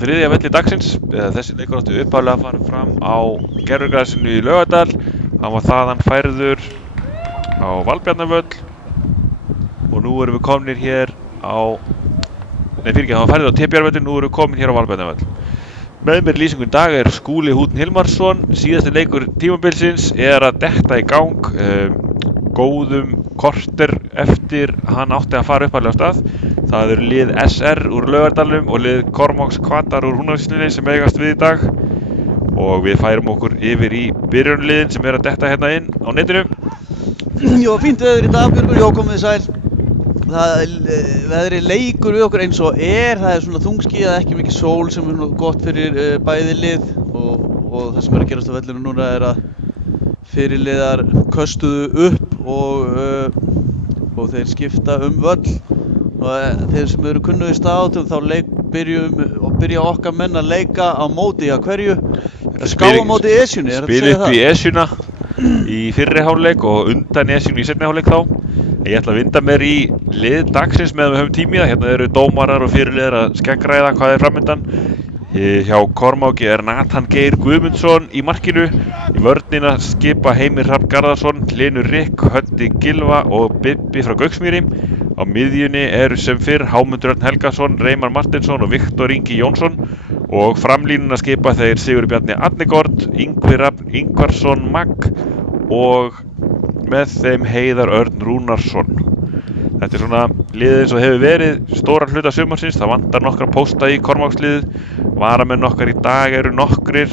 þriðja velli dagsins. Þessi leikur átti upphaflega að fara fram á gervigrasinu í Laugardal. Hann var þaðan færður á Valbjarnarvöll og nú erum við komnir hér á... Nei, fyrirgefðu, hann var færður á Tebjarvöllin, nú erum við komin hér á Valbjarnarvöll. Með mér í lýsingu í dag er Skúli Húnn Hilmarsson. Síðasti leikur tímabilsins er að detta í gang. Góðum korter eftir hann átti að fara upphaflega á stað. Það eru lið SR úr Laugardalnum og lið Kormáks Hvatar úr Húnavatnssýslu sem eigast við í dag. Og við færum okkur yfir í byrjunarliðin sem er að detta hérna inn á netinu. Jó, fínt veður í dag, Björgur. Jó, komið sæl. Veðri leikur við okkur eins og það er svona þungskýjað, ekki mikið sól sem er gott fyrir bæði lið og það sem er að gerast á vellinu núna er að fyrirliðar köstuðu upp og þeir skipta völl og þeir sem eru kunnugir staðátum þá byrja okkar menn að leika á móti að hverju? Ská á móti Esjunni, spila upp í Esjuna í fyrri hálfleik og undan Esjunni í seinni hálfleik þá. Ég ætla að vinda mér í lið dagsins meðan við höfum tími í það. Hérna eru dómarar og fyrirliðar að skeggræða hvað er framundan. Hjá Kormáki er Nathan Geir Guðmundsson í markinu. Í vörnina skipa Heimir Hrafn Garðarsson, Hlynur Rikk, Höddi Gylfa og Bibbi frá Gauksmýri. Á miðjunni eru sem fyrr Hámundur Örn Helgason, Reimar Martinsson og Viktor Ingi Jónsson. Og framlínuna skipa þeir Sigurbjarni Arnegård, Ingvi Rafn Ingvarsson Magg og með þeim Heiðar Örn Rúnarsson. Þetta er svona liðið eins og hefur verið stóran hluta sumarsins. Það vantar nokkra pósta í Kormáksliðið. Varamenn okkar í dag eru nokkrir.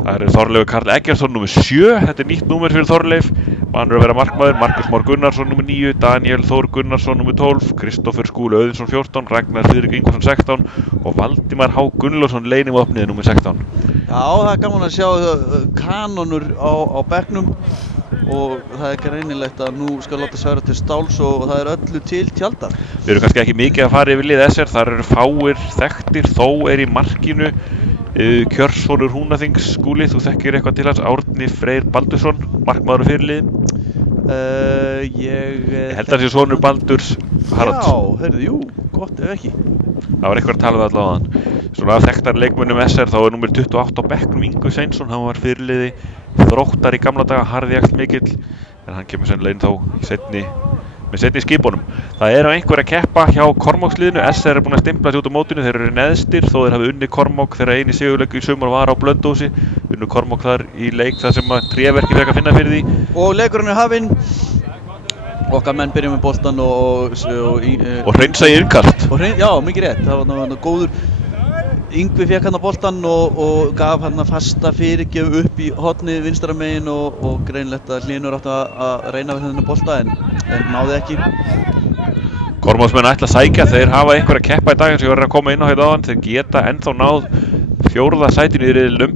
Það eru Þorleifur Karl Eggertsson nr. 7. Þetta er nýtt númer fyrir Þorleif. Vanur að vera markmaður. Markus Már Gunnarsson nr. 9. Daniel Þór Gunnarsson nr. 12. Kristófer Skúli Auðunsson 14. Ragnar Friðrik Ingvarsson 16. Og Valdimar H. Gunnlaugsson leinivopnið nr. 16. Já, það er gaman að sjá kanonur á bekknum. Og það er greinilegt að nú skal láta sværa til stáls og það er öllu til tjaldar. Við erum kannski ekki mikið að fara yfir lið SR, þar eru fáir þekktir, þó er í markinu kjörsonur Húnaþings. Skúli, þú þekkir eitthvað til hans, Árni Freyr Baldursson, markmaður og fyrirliði. Ég held að það sé sonur Baldurs Haralds. Já, heyrðu, jú, gott ef ekki. Það var eitthvað að tala um það allavega hann. Svona af þekktar leikmönnum SR þá er númer 28 á bekknum Ingu Sveinsson, hann var fyrirliði Þróttar í gamla daga, harðjaxl mikill, en hann kemur sennilega inn þá með seinni skipunum. Það er á einhver að keppa hjá Kormáksliðinu. SR er búin að stimpla sig út á mótinu, þeir eru neðstir þó þeir hafi unnið Kormák þegar eini sigurleikur í sumar var á Blönduósi. Unnu Kormák þar í leik þar sem að tréverki fekk að finna fyrir því. Og leikurinn er hafinn. Okkar menn byrja með boltan og hreinsa í innkast. Já, mikið rétt. Það var góður. Yngvi fekk hann á boltan og gaf hann fasta fyrirgjöf upp í hornið vinstra megin og greinlegt að Hlynur átti að reyna við þennan bolta en náði ekki. Kormáksmenn ætla að sækja, þeir hafa einhver að keppa í dag eins og ég var að koma inn á hérna áðan. Þeir geta ennþá náð 4. sætinu í riðlinum.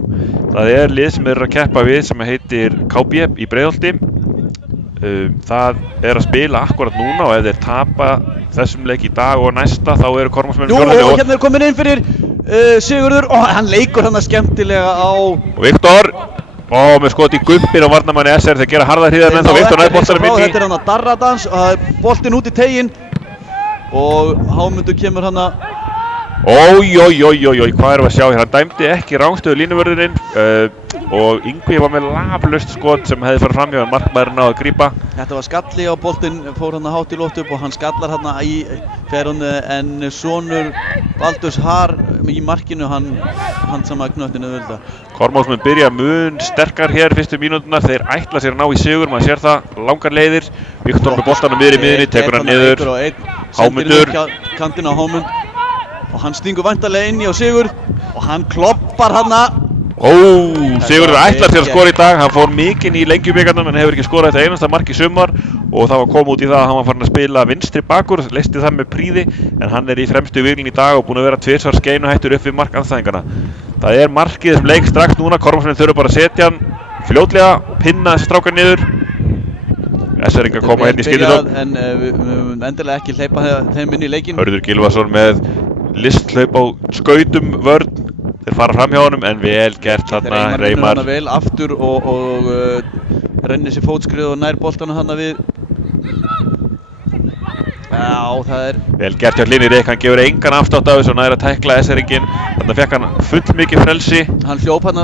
Það er lið sem eru að keppa við sem heitir KB í Breiðholti. Það er að spila akkurat núna og ef þeir tapa þessum leik í dag og næsta þá eru Kormáksmenn fjórðanlega. Jú, og hérna er komin inn fyrir Sigurður og hann leikur hann skemmtilega á... Og Viktor, með skot í gubbin á varnarmanni SR, þeir gera harðar hríðan en þá Viktor næði boltanum inn í... Þetta er hann að darradans og það er boltinn út í teginn og Hámundur kemur hann að... Ój, hvað erum við að sjá hér? Hann dæmdi ekki rángstöðu línuvörðurinn og Yngvi var með laflaust skot sem hefði farið framhjá en markmaðurinn náði að grípa. Þetta var skalli á boltinn, fór hann að hátt í loft upp og hann skallar hann í ferðunni en sonur Baldurs Har í markinu, hann sem að knöttinu völda. Kormáksmenn byrja mun sterkar hér fyrstu mínútuna, þeir ætla sér að ná í sigur, maður sér það, langar leiðir. Viktor með boltanum miðri miðjunni, tekur hann niður, Hámundur. Kantinn á Hámund. Og hann stingur væntanlega inn í á Sigurð og hann kloppar hana. Sigurður ætlar til að skora í dag. Hann fór mikinn í Lengjubikarnum en hefur ekki skorað þetta einasta mark í sumar og það var komið út í það að hann var farin að spila vinstri bakur, leysti það með prýði en hann er í fremstu viglinn í dag og búinn að vera tvisvar skeinuhættur upp við mark andstæðinganna. Það er markið sem leik strax núna. Kormáksmenn þurfa bara að setja hann fljótlega og pinna þessi strákar niður. SR ekki að koma hérna í skyndisókn. En við höfum endilega ekki hleypa þeim inn í leikinn. Hörður Gylfason með listhlaup á skautum vörn. Þeir fara fram hjá honum en vel gert þarna Reimar. Þeir vel aftur og rennir sér fótskrið og nær boltanum þarna við. Já, það vel gert hjá Hlynir Eik, hann gefur engan afslátt af þessu og næri að tækla SR-inginn. Þannig fekk hann full mikið frelsi. Hann hljóp hann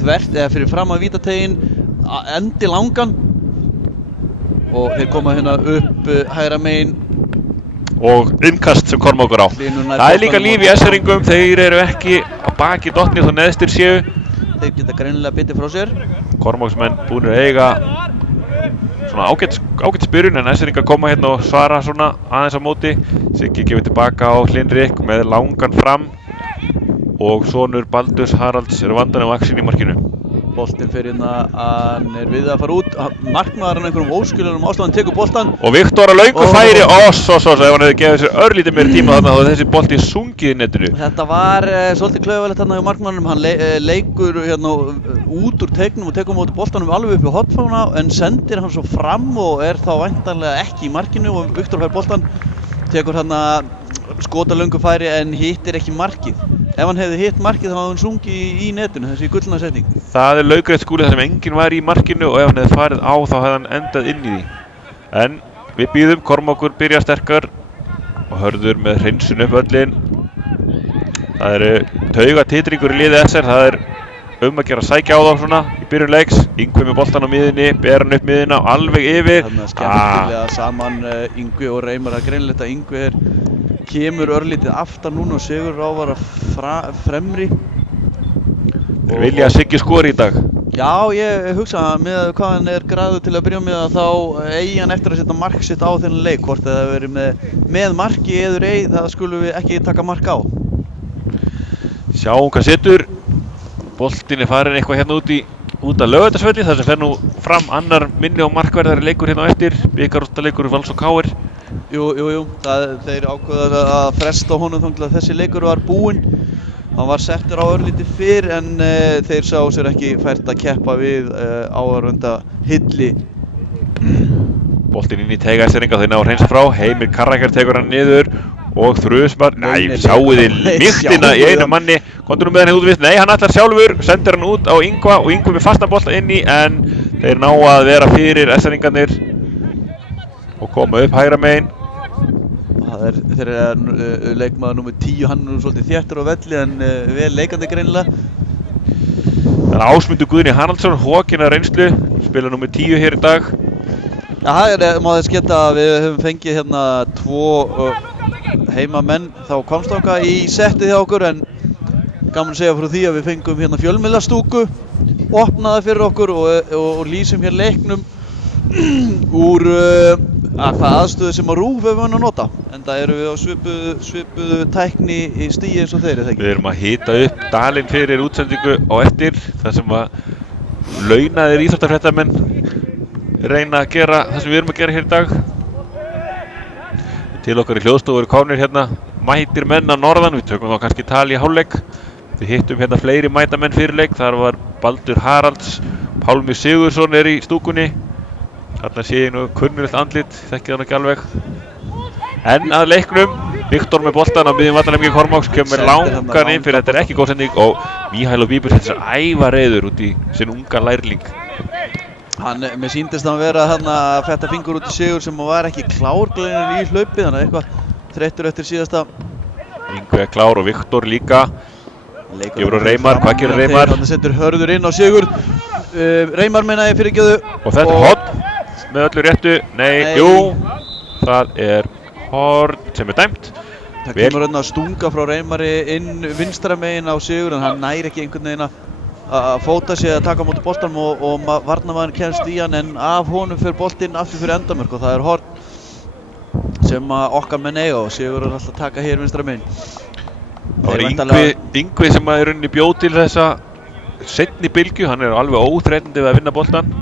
þvert eða fyrir fram að vítategin endi langan og þeir koma hérna upp hægra megin og innkast sem Kormákur á. Það líka líf í SR-ingum, þeir eru ekki á baki dottni þó neðstir séu. Þeir geta greinilega bitið frá sér. Kormáksmenn búnir að eiga svona ágætt byrjun en SR-ingar koma hérna og svara svona aðeins á móti. Siggi gefur tilbaka á Hlynrik með langan fram og sonur Baldurs Haralds eru vandan á axin í markinu. Boltinn fyrir hérna, hann við að fara út, markmaður hann einhverjum óskilunum ástæðan tekur boltan. Og Viktor að löngu færi, ef hann hefði gefið sér örlítið meiri tíma þarna þá hefði þessi bolti sungið í netinu. Þetta var svolítið klaufalegt þarna hjá markmannum, hann leikur hérna út úr teiknum og tekur móti boltanum alveg upp í hotfána en sendir hann svo fram og þá væntanlega ekki í markinu og Viktor fær boltan, tekur hérna skota löngu færi en hittir ekki markið. Ef hann hefði hitt markið þá hefði hann sungið í netinu, þessi gullna setning. Það laukrétt Skúli þar sem enginn var í markinu og ef hann hefði farið á þá hefði hann endað inn í því. En við bíðum, Kormákur byrja sterkar og Hörður með hreinsun upp völlinn. Það eru taugatitringur í liði SR, það er að gera að sækja á þá svona í byrjun leiks. Yngvi með boltan á miðinni, ber hann upp miðina og alveg yfir. Þannig að skemmtilega saman Yngvi og Reimar, það er greinilegt að Yngvi kemur örlítið aftan núna og Sigur Rávar fremri. Þeir vilja að Siggi skori í dag. Já, ég hugsa með hvað hann græður til að byrja með að þá eigi hann eftir að setja mark sitt á þennan leik. Hvort það hefur verið með marki eður ei, það skulum við ekki taka mark á. Sjáum hvað setur. Boltinn farin eitthvað hérna út af Laugardalsvelli þar sem fer nú fram annar minni og markverðari leikur hérna á eftir. Bikarúrslitaleikur Vals og KR. Jú, þeir ákveða að fresta honum þangað til að þessi leikur var búinn. Hann var settur á örlítið fyrr en þeir sá sér ekki fært að keppa við áhorfenda Hilli. Boltinn inn í teiga SR-inga, þeir ná að hreinsa frá. Heimir Karrakar tekur hann niður og Þrusmar, sjáu þið mýktina í einu manni. Komdu nú með hann út við, nei hann ætlar sjálfur, sendir hann út á Yngva og Yngvi með fastan bolta inn í en þeir ná að vera fyrir SR-ingarnir og koma upp hægra megin. Þeir leikmaður númer 10, hann svolítið þéttur á velli en vel leikandi greinilega. Þannig að Ásmundur Guðni Haraldsson, hókinn að reynslu, spila númer 10 hér í dag. Það má þess geta að við höfum fengið hérna 2 heimamenn þá komstanga í settið hjá okkur en gaman að segja frá því að við fengum hérna fjölmiðlastúku opnaða fyrir okkur og lýsum hér leiknum úr hvað aðstöðu sem að RÚV hefur að nota en það eru við á svipuðu tækni í stíi eins og þeir, er það ekki? Við erum að hita upp dalinn fyrir útsendingu á eftir þar sem að launaðir íþróttafréttamenn reyna að gera það sem við erum að gera hér í dag. Til okkar í hljóðstofu eru komnir hérna mætir menn að norðan, við tökum þá kannski tal í hálfleik. Við hittum hérna fleiri mætamenn fyrir leik, þar var Baldur Haralds, Pálmi Sigurðsson í stúkunni. Þarna sé ég nú kunnulegt andlit, þekkið hann ekki alveg. En að leiknum, Viktor með boltan á miðjum vallarhelmingi Kormáks kemur langan inn fyrir, þetta ekki góð sending og Míhail Bíbur setur sér ævareiður út í sinn unga lærling. Mér sýndist hann vera hann að fetta fingur út í Sigur sem var ekki klár glæðin í hlaupið, þannig að eitthvað þreyttur eftir síðasta. Yngvi klár og Viktor líka. Gefur á Reimar, hvað gerir Reimar? Þannig setur Hörður inn á Sigurd. Reimar meina ég fyrirgefðu. Og þetta er horn með öllu réttu. Nei, jú, það er horn sem er dæmt. Það kemur hérna að stunga frá Reimari inn vinstra megin á Sigurd en hann næri ekki einhvern veginn að fóta sig að taka á móti boltanum og varnarmaðurinn kemst í hann en af honum fer boltinn aftur fyrir endamörk og það er horn sem okkar menn eiga og Sigurður alltaf að taka hér vinstra megin. Það var Yngvi sem í rauninni bjó til þessa seinni bylgju, hann er alveg óþreytandi við að vinna boltan.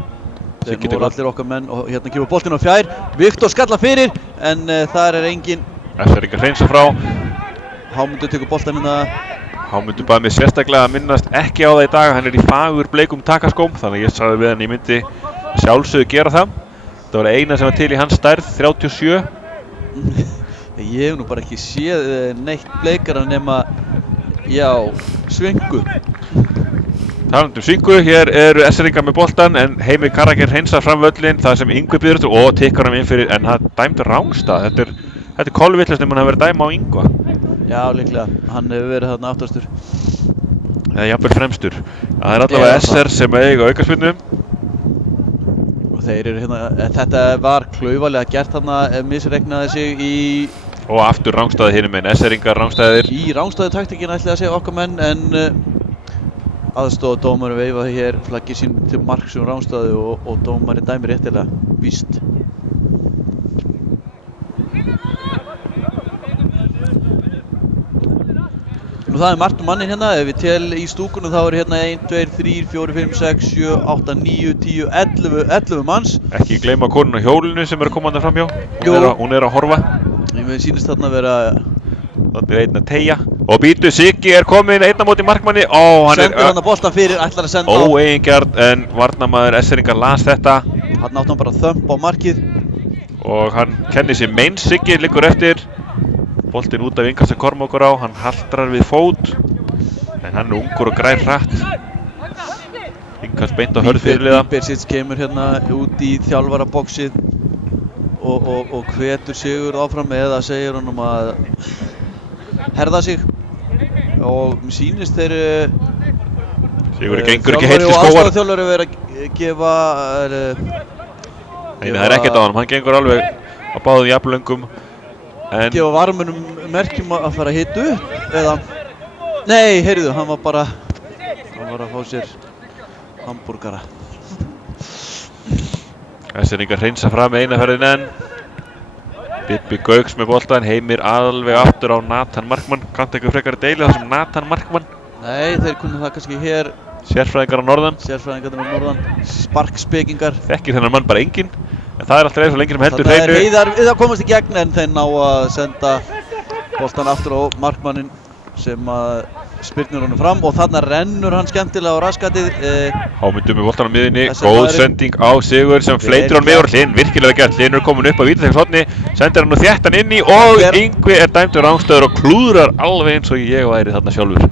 Þeir nú eru allir okkar menn og hérna kemur boltinn á fjær, Viktor skalla fyrir en þar er engin. Það engar hreinsa frá. Hámundur tekur boltan hérna. Hámundur bað mig sérstaklega að minnast ekki á það í dag, hann í fagur bleikum takaskóm, þannig að ég sagði við hann ég myndi sjálfsögðu gera það. Það var eina sem var til í hans stærð, 37. Ég hef nú bara ekki séð neitt bleikara nema, já, Svingu. Talandi Svingu, hér eru SR-ingar með boltan en Heimir Karrakar hreinsar fram völlinn, það sem Yngvi býður og tikkar hann inn fyrir en það dæmdur rángstað. Þetta Þetta er kolvitlaust nema hann hafi verið dæma á Ingva. Já, líklega. Hann hefur verið þarna aftastur. Eða jafnvel fremstur. Það er allavega SR sem eiga aukaspyrnu. Og þeir eru hérna, þetta var klaufalega gert þarna, misreiknaði sig í... Og aftur rangstæði hinum einn, SR-ingar rangstæðir. Í rangstæðu taktikinn ætlaði að segja okkar menn, en aðstoðardómarinn veifaði hér flaggi sín til marks rangstæðu og dómarinn dæmir réttilega, víst. Nú það er margt mannin hérna, ef við tel í stúkunum þá eru hérna 1, 2, 3, 4, 5, 6, 7, 8, 9, 10, 11 manns. Ekki gleyma konun á hjólinu sem er að koma þarna framhjá. Hún er að horfa. Mér sýnist þarna að vera... Þarna er einn að teygja. Og býtu, Siggi er komin einn á móti markmanni. Sendir hann að boltan fyrir, ætlar að senda á. Óeigingjart, en varnarmaður SR-ingar las þetta. Hann átti hann bara þömp á markið. Og hann kennir sér meins, Siggi liggur eftir. Boltinn út af innkast sem Kormákur á, hann haltrar við fót. En hann er ungur og grær hratt. Innkast beint á hörð fyrirliða. Bíbersits kemur hérna út í þjálfaraboxið og hvetur Sigurð áfram eða segir honum að herða sig. Og mér sýnist þeir Sigurður gengur ekki heill í skóar. Og aðstoðarþjálfari verið að gefa... Nei, það er ekkert á honum, hann gengur alveg á báðum jafnlöngum. Gefa varmunum merkjum að fara að hita upp eða... Nei, heyrðu, hann var að fá sér hamburgara. SR-ingar hreinsa fram eina ferðin enn. Bibbi Gauks með boltan, Heimir alveg aftur á Nathan Markmann. Kanntu eitthvað frekar að deila þessum Nathan Markmann? Nei, þeir kunnu það kannski hér. Sérfræðingar á norðan. Sparkspekingar. Þekkir þennan mann bara enginn. En það er alltaf eins og lengir sem heldur hreinu. Það er Heiðar komast í gegn en þeir ná að senda boltan aftur á markmannin sem að spyrnir honum fram og þarna rennur hann skemmtilega á raskatið. Hámundur með boltan á miðinni, góð sending á Sigur sem fleitir hann með og Hlyn virkilega gert. Hlyn er komin upp á vítateigshorni, sendir hann nú þéttan inn í og Yngvi er dæmdur rangstöður og klúðrar alveg eins og ég væri þarna sjálfur.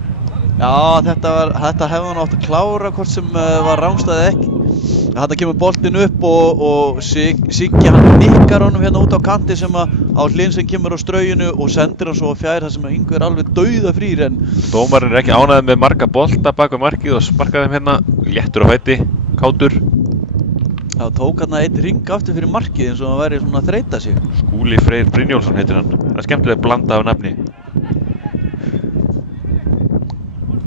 Já, þetta hefði hann átt að klára hvort sem var rángstæði ekki. Þarna kemur boltinn upp og Siggi hann nikkar honum hérna út á kanti sem á Hlyn sem kemur á strauginu og sendir hann svo á fjær þar sem Yngvi er alveg dauðafrýr en... Dómarinn er ekki ánægður með marga bolta bak við markið og sparkaði þeim hérna, léttur á fæti, kátur. Það tók hann einn hring aftur fyrir markið eins og hann væri svona að þreyta sig. Skúli Freyr Brynjólfsson heitir hann, það er skemmtilega blanda af nafni.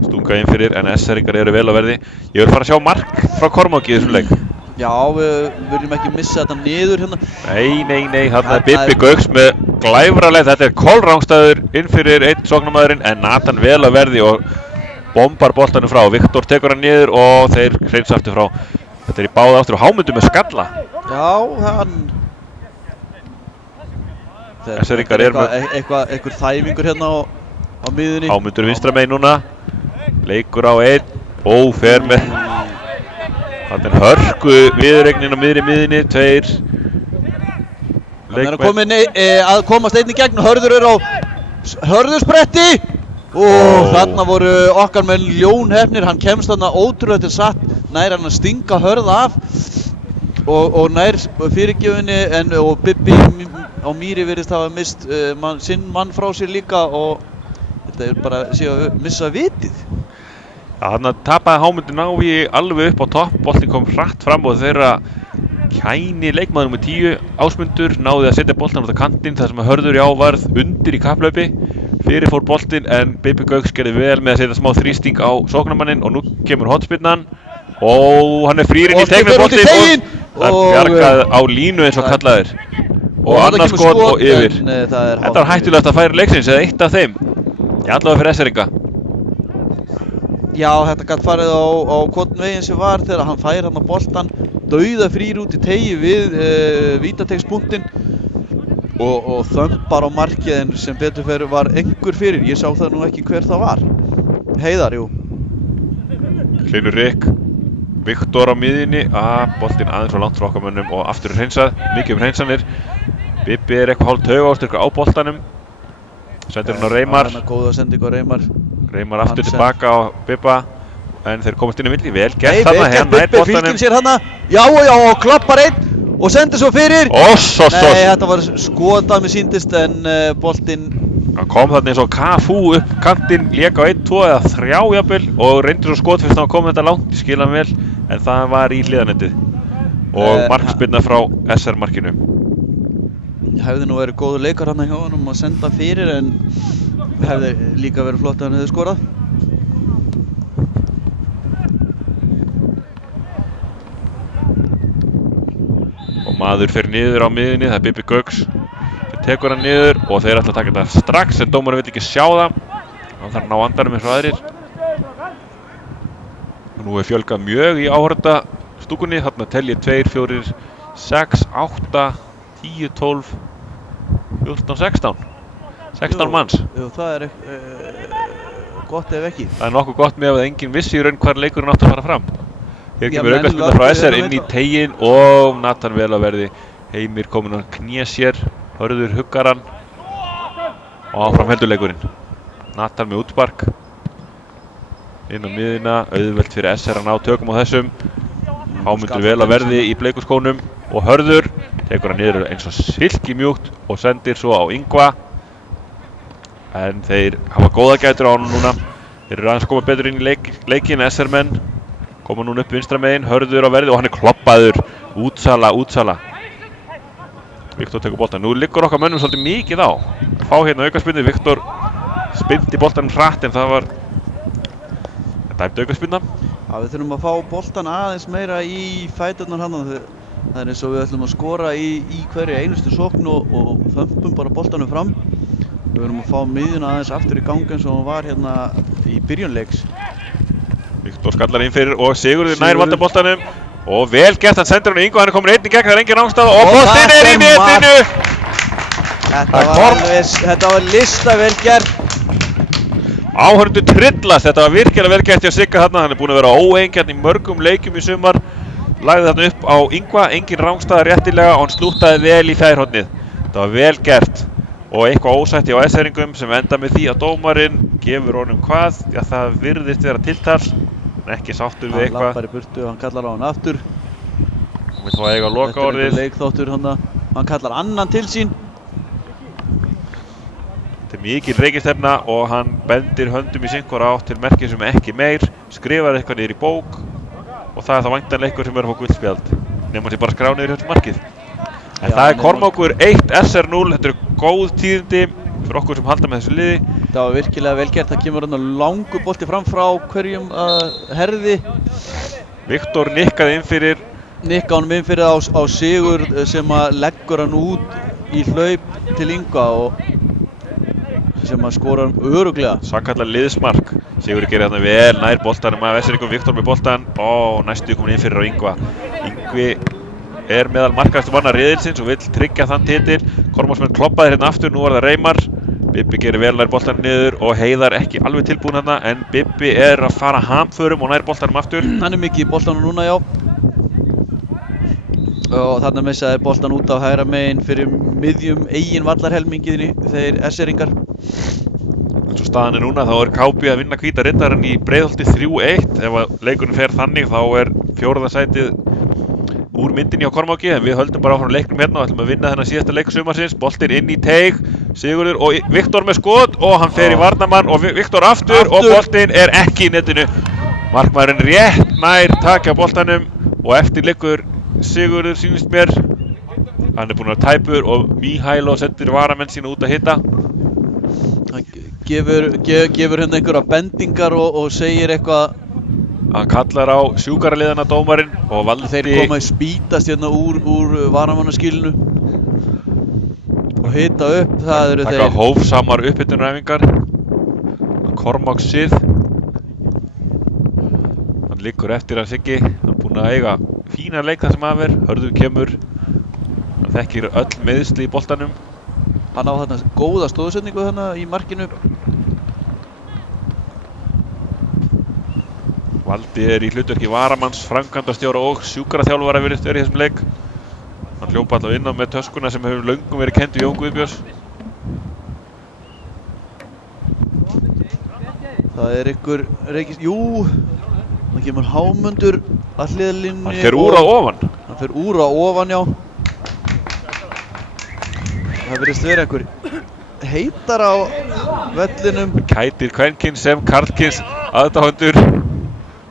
Stunga inn fyrir en SR-ingar eru vel á verði. Ég vil fara að sjá mark frá Kormáki í þessum leik. Já, við viljum ekki missa þetta niður hérna. Nei, þarna er Bibbi Gauks með glæfraleg. Þetta er kolrángstæður inn fyrir einn sóknarmaðurinn en Nathan vel á verði og bombar boltanum frá. Viktor tekur hann niður og þeir hreinsa aftur frá. Þetta er í báða aftur og Hámundur með skalla. Já, hann... SR-ingar er með... Einhver þæfingur hérna á miðunni. Hámundur vinstra megin núna. Leikur á einn og fer með Þetta er hörku viðuregnin á miðri miðinni, tveir leikmenn að komast einn í gegn, Hörður er á Hörðurspretti og þarna voru okkar menn ljónhefnir, hann kemst þarna ótrúlega til satt, nær hann að stinga Hörð af og nær fyrirgjöfinni og Bibbi á Mýri virðist hafa mist sinn mann frá sér líka og þetta er bara að missa vitið. Þannig að tapaði Hámundur Návi alveg upp á topp, boltinn kom hratt fram og þeirra kæni leikmaður nr. 10 Ásmundur náði að setja boltann út á kantinn þar sem Hörður varð undir í kapplaupi. Fyrir fór boltinn en Bibbi Gauks gerði vel með að setja smá þrýsting á sóknarmanninn og nú kemur hotspyrnan og hann er frýrinn í teig með boltinn og það bjargaði á línu eins og kallaðir og annars skot og yfir. Þetta var hættulegast að færa leiksins eða eitt af þeim. Allavega fyrir SR-inga. Já, þetta gat farið á hvorn veginn sem var þegar hann fær hann á boltan dauðafrýr út í teigi við vítateigspunktinn og þömpar á markið sem betur fyrir var einhver fyrir. Ég sá það nú ekki hver það var. Heiðar, jú. Hlynur Rik, Viktor á miðjunni, boltinn aðeins og langt frá okkar mönnum og aftur hreinsað, mikið hreinsanir. Bibbi er eitthvað hálf taugastyrkur á boltanum. Sendir hann á Reimar. Góða sending á Reimar. Reimar aftur tilbaka á Bibba en þeir komast inn í milli, vel gert þarna, Bibbi fylgir sér hana, já og klappar einn og sendi svo fyrir. Oss. Nei, þetta var skotað með síndist en boltinn. Hann kom þarna eins og Cafu upp kantinn, lék á 1, 2 eða 3 jafnvel og reyndi svo skot fyrst hann kom þetta langt, ég skil hann vel, en það var í hliðanettið og markspyrna frá SR markinu. Hefði nú verið góður leikar hann hjá honum að senda fyrir en hefði líka verið flott að hann hefði skorað. Og maður fer niður á miðunni, það er Bibbi Gauks. Tekur hann niður og þeir ætla að taka þetta strax en dómarinn vill ekki sjá það. Hann þarf að ná andanum eins og aðrir. Og nú er fjölgað mjög í áhorfendastúkunni. Þarna tel ég 2, 4, 6, 8, 10, 12, 14, 16. 16 manns. Jú, það er gott ef ekki. Það er nokkuð gott með að enginn vissi í raun hvar leikurinn átti að fara fram. Hér kemur aukaspyrna frá SR inn í teiginn og Nathan vel að verði. Heimir kominn á kné sér. Hörður huggar hann og áfram heldur leikurinn. Nathan með útspark inn á miðina, auðvelt fyrir SR að ná tökum á þessum. Hámundur vel að verði í bleikuskónum og Hörður tekur hann niður eins og silki mjúkt og sendir svo á Ingva. En þeir hafa góða gætur á hann núna. Þeir eru aðeins koma betur inn í leikinn, SR menn koma núna upp vinstra megin, Hörður á verði og hann er kloppaður. Útsala. Viktor tekur boltan. Nú liggur okkar mönnum svolítið mikið á. Fá hérna aukaspyrnu. Viktor spyrnti boltanum hratt en það var dæmd aukaspyrna. Já, við þurfum að fá boltan aðeins meira í fæturnar hann. Það er eins og við ætlum að skora í hverju einustu sókn og þömpum bara boltanum fram. Við verðum að fá miðjuna aðeins aftur í gang eins og hann var hérna í byrjunleiks. Viktor skallar inn fyrir og Sigurður nær valdaboltanum. Og vel gert, hann sendur hann í Ingva, hann er komin einn í gegn, það er engin ástæða og boltinn er í netinu! Þetta var listavel gert. Áhorfendur tryllast, þetta var virkilega vel gert hjá Sigga þarna, hann er búinn að vera óeigingjarn í mörgum leikjum í sumar. Lagði þarna upp á Ingva, engin rángstæða réttilega og hann slúttaði vel í fjærhornið. Þetta var vel gert og eitthvað ósætti á SR-ingum sem enda með því að dómarinn gefur honum hvað, já það virðist vera tiltal. Ekki sáttur við eitthvað. Hann lappar í burtu og hann kallar á hann aftur. Hann vil þá eiga lokaorðið. Þetta er leikþáttur hann kallar annan til sín. Þetta er mikil reikistefna og hann bendir höndum í sinnkvora átt til merkis ekki meir, skrifar eitthvað niður í bók og það er þá væntanlega eitthvað sem verður að fá gullspjald. Nefnum að bara skrá niður hjá markið. En það er Kormákur 1, SR 0, þetta eru góð tíðindi fyrir okkur sem halda með þessu liði. Það var virkilega vel gert, það kemur hann langur bolti fram frá hverjum herði. Viktor nikkaði inn fyrir. Nikkaði honum inn fyrir á Sigur sem leggur hann út í hlaup til Ingva og sem skorar örugglega. Sannkallað liðsmark. Sigurður gerir þarna vel nær boltanum af SR-ingum, Viktor með boltan og næstu komin inn fyrir á Ingva. Ingvi er meðal markaðastu manna riðilsins og vill tryggja þann titil. Kormáksmenn kloppaði hérna aftur, nú var það Reimar. Bibbi gerir vel nær boltanum niður og Heiðar ekki alveg tilbúinn hérna en Bibbi er að fara hamförum og nær boltanum aftur. Hann er mikið í boltanum núna, já. Og þarna missaði boltan út á hægra megin fyrir miðjum eigin vallarhelminginni þeir SR-ingar. En svo staðan er núna, þá er KB að vinna Hvíta Riddarann í Breiðholti 3-1. Ef að leikurinn fer þannig þá er 4. sætið úr myndinni á Kormáki, en við höldum bara áfram leiknum hérna og ætlum að vinna þennan síðasta leik sumarsins. Boltinn inn í teig, Sigurður og Viktor með skot og hann fer í varnarmann og Viktor aftur og boltinn er ekki í netinu. Markmaðurinn rétt nær taki á boltanum og eftir liggur Sigurður sýnist mér. Hann er búinn að vera tæpur og Mihailo sendir varamenn sína út að hitta. Hann gefur hérna einhverja bendingar og segir eitthvað. Hann kallar á sjúkaraliðana dómarinn og valdi. Þeir koma að spýtast hérna úr varamannaskilinu og hita upp. Það eru þeir. Taka hófsamar upphitunaræfingar. Kormáks Sið. Hann liggur eftir hann Siggi. Hann er búinn að eiga fína leik það sem af er. Hörður kemur. Hann þekkir öll meiðsli í boltanum. Hann á þarna góða stóðsetningu þarna í markinu. Valdi er í hlutverki varamanns, framkvæmdastjóra og sjúkraþjálfara virðist verið í þessum leik. Hann hljópa allavega inn á með töskuna sem hefur löngum verið kennd við Jón Guðbjörns. Það er ykkur reykist. Jú, það kemur Hámundur að hliðarlínunni. Hann fer úr að ofan. Hann fer úr að ofan, já. Það virðist vera einhver heitar á vellinum. Kætir kvenkyns sem karlkyns aðdáendur.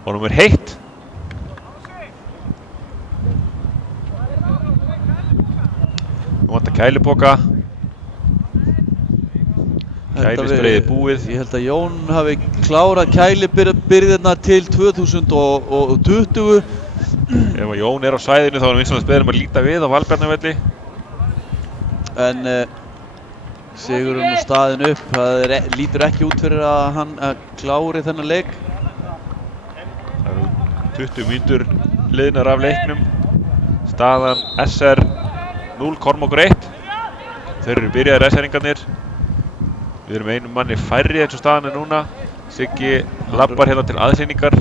Honum heitt. Nú vantar kælipoka. Kælisbreiðið búið. Ég held að Jón hafi klárað kælibyrðirnar til 2020. Ef að Jón á svæðinu þá er hann vinsanlega beðinn að líta við á Valbjarnarvelli. En Sigurinn á staðinn upp. Það lítur ekki út fyrir að hann klári þennan leik. Það eru 20 mínútur liðnar af leiknum. Staðan SR 0, Kormákur 1. Þeir eru byrjaðir SR-ingarnir. Við erum einum manni færri eins og staðan núna. Siggi labbar hérna til aðsýningar.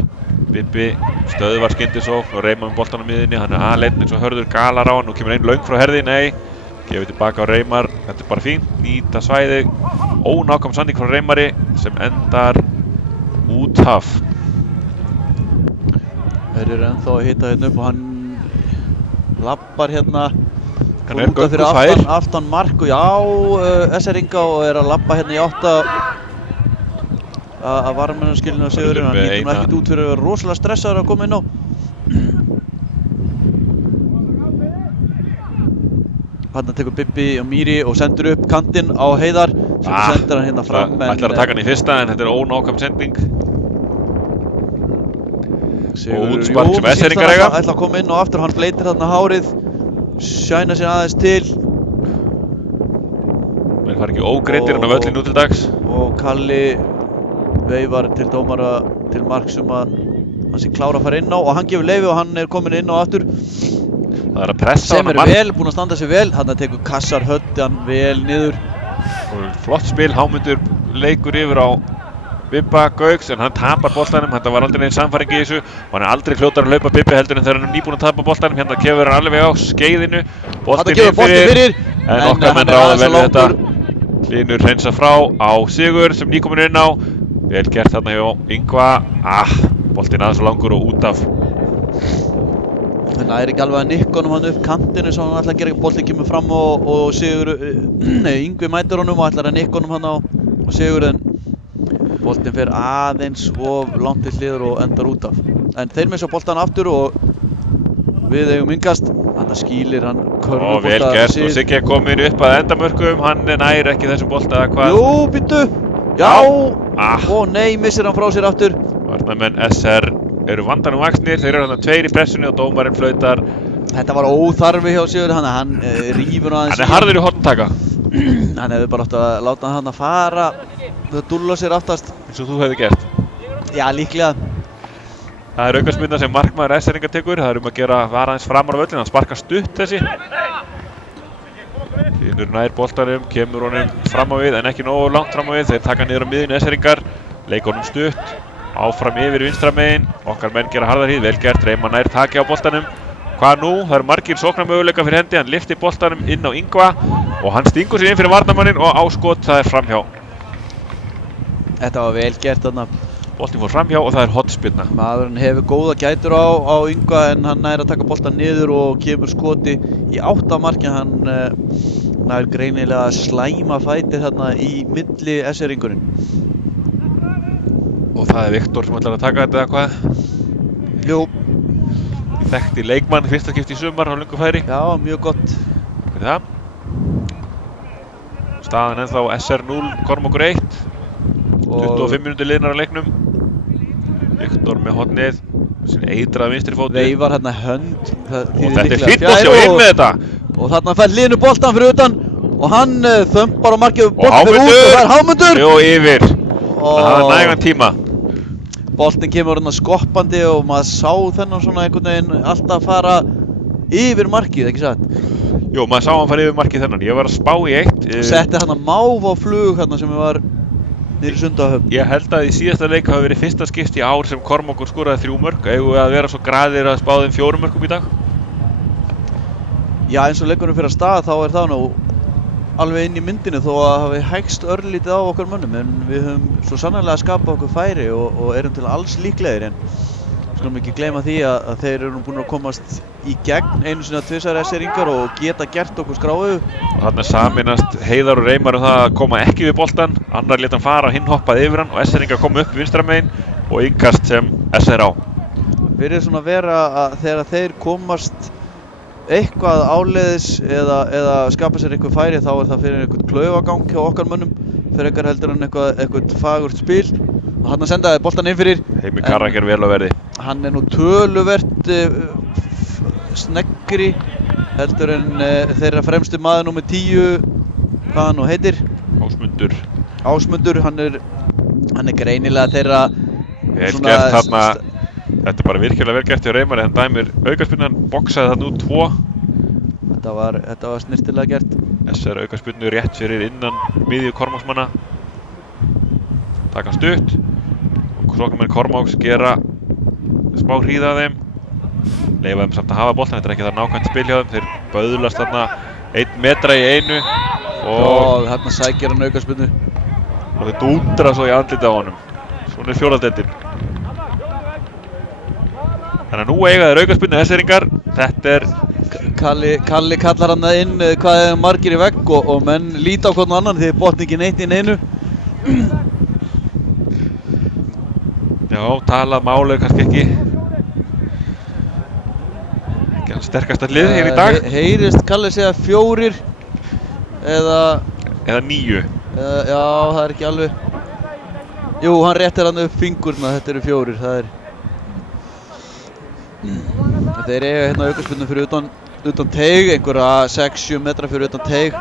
Bibbi stöðvar skyndisókn og reymar með boltann á miðjunni. Hann er aleinn eins og Hörður galar á hann. Nú kemur einn löng frá herði, nei. Gefið tilbaka á Reymar. Þetta er bara fínt. Nýta svæði. Ónákvæm sending frá Reymari sem endar út af. Þeir eru ennþá að hita hérna upp og hann labbar hérna. Hann er göngufær. Aftan mark og já, SR Inga og er að labba hérna í átta að varmennarskilinu á Sigurinn. Hann lítur nú ekkert út fyrir að vera rosalega stressaður að koma inn á. Hann tekur Bibbi og Míri og sendur upp kantinn á Heiðar sem sendur hann hérna fram. Ætlar að taka hann í fyrsta en þetta er ónákvæm sending. Og útspark sem SR-ingar eiga. Ætlar að koma inn og aftur, hann fleitir þarna hárið. Sjæna sér aðeins til. Menn fara ekki ógreittir hann á völlin nú til dags. Og Kalli veifar til dómara til marks að hann sé klára að fara inn á og hann gefur leyfi og hann er komin inn á aftur. Það er að pressa sem er vel, búinn að standa sig vel. Hann tekur Kassar Höddan vel niður. Og flott spil, Hámundur leikur yfir á Bibba Gauks en hann tapar boltanum. Þetta var aldrei neinn samfæring í þessu og hann er aldrei fljótar að hlaupa Bibbi heldur en þegar hann er nýbúinn að tapa boltanum. Hérna kemur hann alveg á skeiðinu. Boltinn fyrir en okkar menn ráða vel við þetta. Hlynur hreinsa frá á Sigur sem nýkominn inn á. Vel gert þarna hjá Yngva. Boltinn aðeins svo langur og út af. Það er ekki alveg að nikka honum hann upp kantinu sem hann ætlar að gera. Boltinn kemur fram og Yngvi mætir honum og ætlar að nikka honum hann á Sigur en boltinn fer aðeins of langt til hliðar og endar út af. En þeir missa boltann aftur og við eigum innkast. Þannig skýlir hann körfubolta. Vel gert og Siggi er komin upp að endamörkum. Hann nær ekki þessum bolta eða hvað? Jú, býttu. Já. Ó nei, missir hann frá sér aftur. Varnarmenn SR eru vandanum vaxnir. Þeir eru þarna tveir í pressunni og dómarinn flautar. Þetta var óþarfi hjá Sigur. Hann rífur aðeins. Hann er harður í horntaka. Hann hefði bara átt að láta hann að fara. Það dúlla sér aftast. Eins og þú hefði gert. Já, líklega. Það er aukaspyrna sem markmaður SR-inga tekur. Það er að gera var aðeins framar á völlin. Hann sparkar stutt þessi. Hlynur nær boltanum, kemur honum fram á við en ekki nógu langt fram á við. Þeir taka niður á miðjunni SR-ingar. Leika honum stutt. Áfram yfir vinstra megin. Okkar menn gera harðar hríð. Vel gert. Reymar nær taki á boltanum. Hvað nú? Það eru margir sóknarmöguleika fyrir hendi. Hann lyftir boltanum inn á Yngva og hann stingur sig inn fyrir varnarmanninn og áskot það er framhjá. Þetta var vel gert þarna. Boltinn fór framhjá og það er hornspyrna. Maðurinn hefur góða gætur á Yngva en hann nær að taka boltann niður og kemur skoti í átt af markið. Hann nær greinilega að slæma fæti þarna í milli SR-ingurinn. Og það er Viktor sem ætlar að taka þetta eða hvað? Jú. Þekkti leikmann, fyrsta skipti í sumar á löngu færi. Já, mjög gott. Fyrir það. Staðan ennþá SR 0, Kormákur 1. 25 mínútur liðnar á leiknum. Viktor með hornið, sin eitrað vinstri fóti. Veifar hérna hönd. Og þetta er fínt að sjá inn með þetta. Og þarna fær Hlynur boltan fyrir utan og hann þömpar á markið og boltan fyrir út og það er Hámundur. Jú, yfir. Það hafði nægan tíma. Boltinn kemur hérna skoppandi og maður sá þennan svona einhvern veginn alltaf fara yfir markið, ekki satt? Jú, maður sá hann fara yfir markið þennan. Ég var að spá í eitt. Setti hérna máf á flug hérna sem var niður í Sundahöfn. Ég held að í síðasta leik hafi verið fyrsta skipti í ár sem Kormákur skoraði 3 mörk. Eigum við að vera svo graðir að spá þeim 4 mörkum í dag? Já, eins og leikunum fyrir að stað þá er það nú alveg inn í myndinu þó að hafi hægst örlítið á okkar mönnum en við höfum svo sannarlega skapað okkur færi og erum til alls líklegir en Svo skulum ekki gleyma því að þeir eru nú búin að komast í gegn einu sinni að tvisar S-eringar og geta gert okkur skráðu. Og þarna saminast Heiðar og Reimar það að koma ekki við boltan, annar lét hann fara, hinn hoppaði yfir hann og S-eringar kom upp vinstra megin og innkast sem SR á. Virðir svona vera að þegar þeir komast eitthvað áleiðis eða skapa sér einhver færi þá það fyrir einhvern klaufagang hjá okkar mönnum fyrir eitthvað heldur en eitthvað fagurt spil og hann sendaði boltan inn fyrir. Heimir Karrak vel á verði. Hann nú töluvert sneggri heldur en þeirra fremsti maður númer 10 hvað hann nú heitir? Ásmundur, hann er greinilega þeirra vel gert þarna. Þetta bara virkilega vel gert hjá Reimari, hann dæmir aukaspyrnan, boksaði þarna út 2. Þetta var snyrtilega gert. SR aukaspyrnu rétt fyrir innan miðju Kormáksmanna. Taka hann stutt. Og sóknarmenn Kormáks gera smá hríða af þeim. Leyfa þeim samt að hafa boltan, þetta er ekki það nákvæmt spil hjá þeim. Þeir böðlast þarna 1 metra í einu. Og þarna sækir hann aukaspyrnu. Og þeir dúndra svo í andlitið á honum. Svona er 4. deildin. Þannig að nú eiga þeir aukaspyrnu S-eringar. Þetta er... Kalli kallar hann inn hvað er margir í vegg og menn líta á hvern annan því botn ekki neitt inn einu. Já, talað mál er kannski ekki hann sterkasta lið hér í dag. Heyrist Kalli segja 4 eða 9. Já, það er ekki alveg. Jú, hann réttir hann upp fingurna, þetta eru 4, það er. Þeir eiga hérna aukaspyrnu fyrir utan teig, einhverja 6-7 metra fyrir utan teig.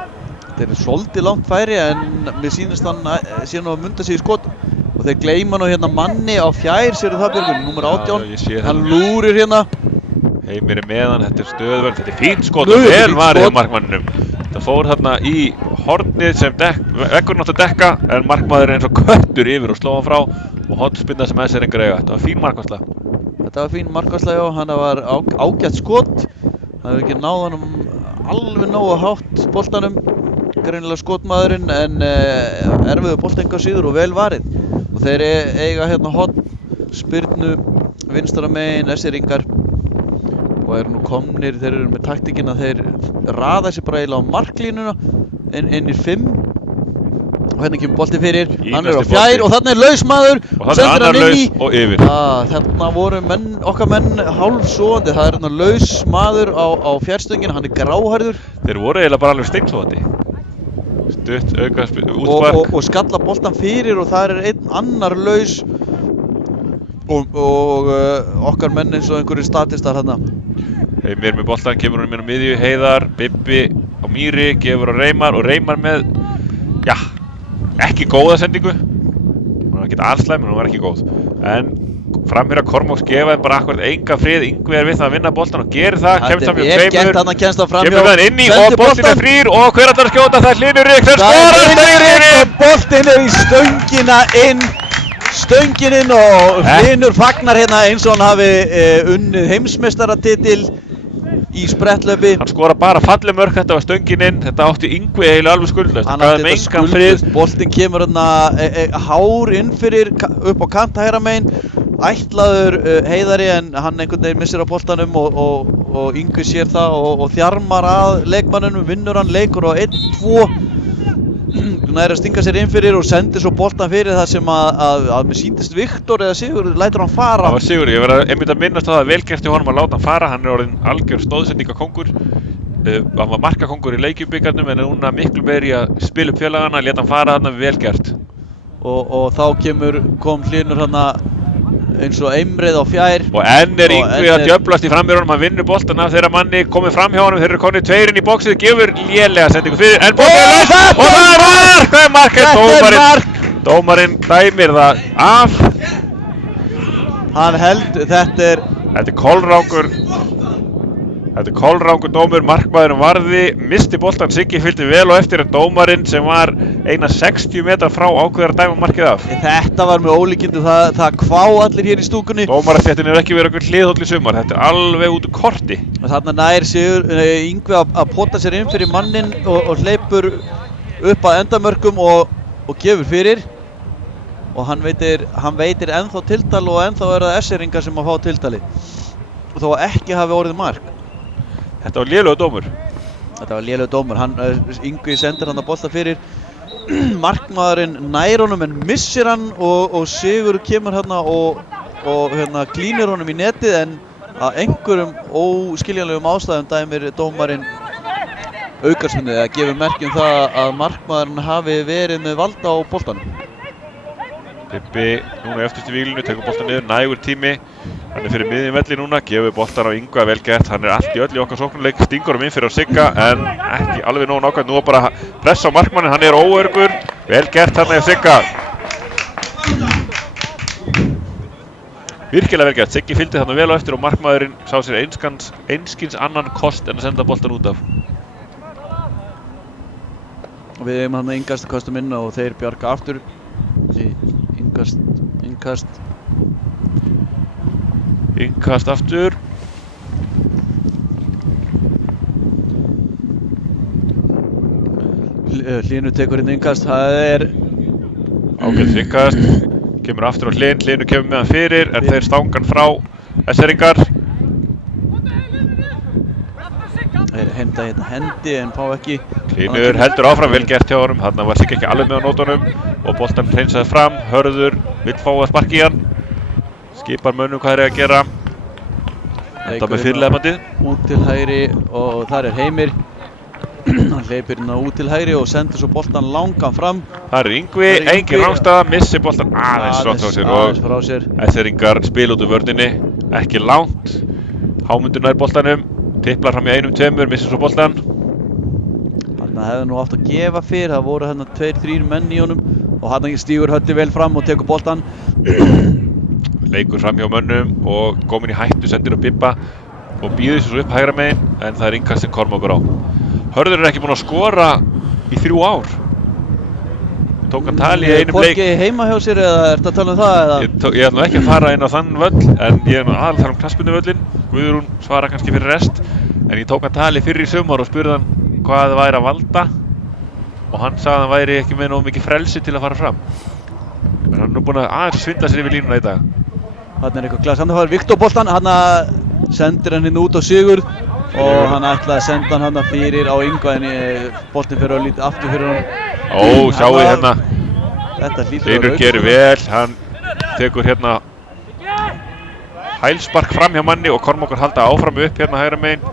Þetta er svolítið langt færi en mér sýnist hann síðan að munda sig í skot og þeir gleyma nú hérna manni á fjær, sérðu það Björgun, númer 18. Hann lúrir hérna. Heimir er með hann, þetta er stöðverð, þetta er fínt skot og vel varið á markmanninum. Þetta fór þarna í hornið sem veggurinn átti að dekka en markmaður eins og köttur yfir og sló hann frá og hornspyrna sem S-eringar eiga. Þetta var fín markvarsla. Þetta var fín markvarsla, já, hann var ágætt skot. Það hefur ekki náð hann alveg nógu hátt boltanum, greinilega skotmaðurinn, en erfiðu bolt engu síður og vel varið. Og þeir eiga hérna hornspyrnu vinstra megin S-eringar og eru nú komnir, þeir eru með taktikinn að þeir raða sér bara eiginlega á marklínuna inn í 5. Og hérna kemur boltið fyrir, hann er á fjær og þarna er laus maður og þarna er annar laus og yfir. Þarna voru okkar menn hálfsofandi, það er hérna laus maður á fjárstöngina, hann er gráhærður. Þeir voru eiginlega bara alveg steinsofandi. Stutt, útspark. Og skalla boltan fyrir og það er einn annar laus og okkar menn eins og einhverjir statistar þarna. Heimir með boltan, kemur hann með á miðju, Heiðar, Bibbi á Mýri, gefur á Reimar og Reimar með, já, ekki góða sendingu. Hún var ekki allslæm, en hún var ekki góð. En framherja Kormáks gefa þeim bara akkurat enga frið, Yngvi er við það að vinna boltan og gerir það, kemst fram hjá tveimur, kemur það inn í og boltin er frýr og hver ætlar að skjóta, það er Hlynur Rík, þeir skorar Hlynur og boltin er í stöngin inn og Hlynur fagnar hérna eins og hann hafi unnið heimsmeistaratitil í sprettlöpi. Hann skora bara fallimörk, þetta var stöngin inn, þetta átti Yngvi eiginlega alveg skuldlaust. Hann átti þetta skuldlaust, boltinn kemur hérna hár inn fyrir upp á kant hægra megin, ætlaður Heiðari en hann einhvern veginn missir á boltanum og Yngvi sér það og þjarmar að leikmannunum, vinnur hann leikur á 1-2. Næri að stinga sér inn fyrir og sendir svo boltan fyrir það sem að mér sýndist Viktor eða Sigurður lætur hann fara. Það var Sigurður, ég verði einmitt að minnast á það vel gert hjá honum að láta hann fara, hann er orðinn algjör stóðsendingakongur. Hann var markakongur í leikjubikarnum en núna miklu meir í að spila upp félagana, leta hann fara þarna vel gert. Og þá kom Hlynur þarna eins og Eimrið á fjær. Og enn er Yngvi að djöflast í framhjörunum, hann vinnur boltan af þeirra manni, komið fram hjá honum, þeir eru konið 2 inn í bóksið, gefur lélega sendingu fyrir, en boltinn er laus og það er mark! Það er mark, en dómarinn dæmir það af. Hann held, þetta er kolrangur dómur, markmaðurinn varði, misti boltan, Siggi fylgdi vel og eftir en dómarinn sem var eina 60 metra frá ákveðar að dæma markið af. Þetta var með ólíkindum, það kvá allir hér í stúkunni. Dómarastéttin er ekki verið okkur hliðhóll í sumar, þetta er alveg út úr korti. Þarna nær Yngvi að pota sér inn fyrir mannin og hleypur upp að endamörkum og gefur fyrir. og hann veitir ennþá tiltal og ennþá það S-eringar sem að fá tiltali þó að ekki hafi orðið mark. Þetta var lélegur dómur. Þetta var lélegur dómur. Yngvi sendir hann að bolta fyrir markmaðurinn nær honum en missir hann og Sigur kemur hérna og klínir honum í netið en að einhverjum óskiljanlegum ástæðum dæmir dómarinn aukaspyrnu eða gefur merki það að markmaðurinn hafi verið með valda á boltanum. Bibbi núna í eftirstu víglinu, tekur boltan niður, nægur tími. Hann fyrir miðjum velli núna, gefur boltan á Yngva, vel gert. Hann allt í öll í okkar sóknarleik, stingur inn fyrir á Sigga en ekki alveg nógu nákvæmt. Nú bara pressa á markmannin, hann óöruggur. Vel gert þarna hjá Sigga. Virkilega vel gert. Siggi fylgdi þarna vel á eftir og markmaðurinn sá sér einskins annan kost en að senda boltan út af. Og við hefum hann Ingast kostum inn og þeir bjarga aftur. Ingast aftur. Hlynur tekur inn Ingast, það ágætt Ingast. Kemur aftur á Hlynur kemur með hann fyrir en þeir stangan frá S-eringar. Þeir henda hérna hendi en fá ekki. Hlynur heldur áfram, vel gert hjá honum. Þarna var Siggi ekki alveg með á nótunum og boltan hreinsaði fram. Hörður vill fá að sparka í hann. Skipar mönnum hvað þeir að gera. Enda með fyrirliðabandið. Út til hægri og þar Heimir. Hann hleypir hérna út til hægri og sendir svo boltan langan fram. Það Yngvi, engin rangstaða, missir boltan aðeins frá sér og S-eringar spila út úr vörninni. Ekki langt. Hámundur nær boltanum. Tipplar fram í 1-2, missir svo boltan. Þarna hefði nú átt að gefa fyrir, það voru hérna 2-3 menn í honum og hann stígur Höddi vel fram og tekur boltan. Leikur fram hjá mönnum og komin í hættu, sendir á Bibba og býður sér svo upp hægra megin en það Ingast sem Kormákur á. Hörður ekki búinn að skora í 3 ár. Tók hann tali í einum leik. Hvorki heima hjá sér eða ertu að tala það eða? Ég ætla ekki að fara inn á þann völl en ég aðal þar knattspyrnuvöllinn. Guðrún svara kannski fyrir rest en ég tók hann tali fyrir í sumar og spurði hann hvað það væri að valda og hann sagði að hann væri ekki með nógu mikið frelsi til að fara fram. En hann búinn að aðeins svindla sér yfir línuna í dag. Þarna eitthvað glas, hann fær Viktor boltan, hann sendir hann út á Sigurð og hann ætlaði að senda hann fyrir á Yngva en boltin fyrir að líta aftur fyrir hann. Sjáu hérna. Þetta hlýtur Hlynur gerir vel, hann tekur hérna hælspark fram hjá manni og Kormákur halda áfram upp hérna hægra megin.